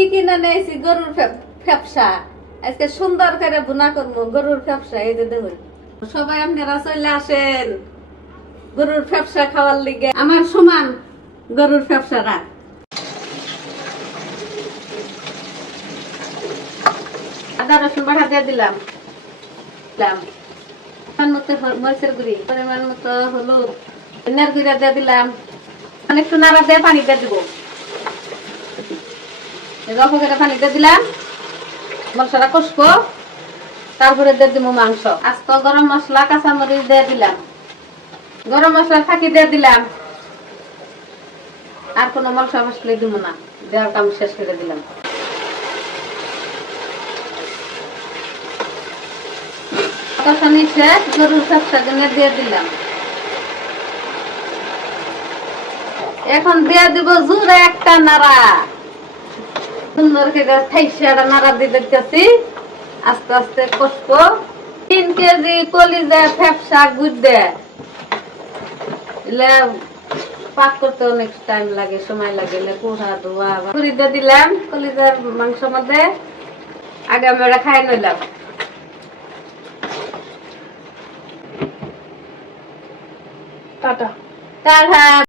কি কিনে নিয়েছি গরুর ফ্যাপসা। আজকে সুন্দর করে ভুনা করবো গরুর ফ্যাপসা। এই যে দেখুন, সবাই আপনারা চলে আসেন গরুর ফ্যাপসা খাওয়ার লিগে। আমার সমান গরুর ফ্যাপসারা। আদা রসুন বাটা দিয়ে দিলাম, পরিমাণ মতো মরিচের গুঁড়ি, পরিমাণ মতো হলুদ, ধনিয়ার গুঁড়া দিয়ে দিলাম। একটু নাড়া দিয়ে পানি দিয়ে দিব। অল্প করে পানি দিয়ে দিলাম, মশলাটা কষবো, তারপরে দিয়ে দিব মাংস। আস্ত গরম মশলা, কাঁচামরিচ দিয়ে দিলাম, গরম মশলা ফাঁকি দিয়ে দিলাম। আর কোনো মশলা মশলা দিব না, দেওয়ার কাম শেষ করে দিলাম। কষানি শেষ, গরুর ফ্যাপসা দিয়ে দিলাম। এখন দিয়ে দিব জোরে একটা নাড়া, সুন্দর করে ঠাইসা নাড়া দিয়ে দিতেছি। আস্তে আস্তে কষবো। 3 কেজি কলিজা ফ্যাপসা গুড় এলে পাক করতে অনেক টাইম লাগে, সময় লাগে। পোড়া ধোয়া গুড়ি দিয়ে দিলাম কলিজার মাংস মধ্যে। আগে আমরা খাই নিলাম। Tata tata.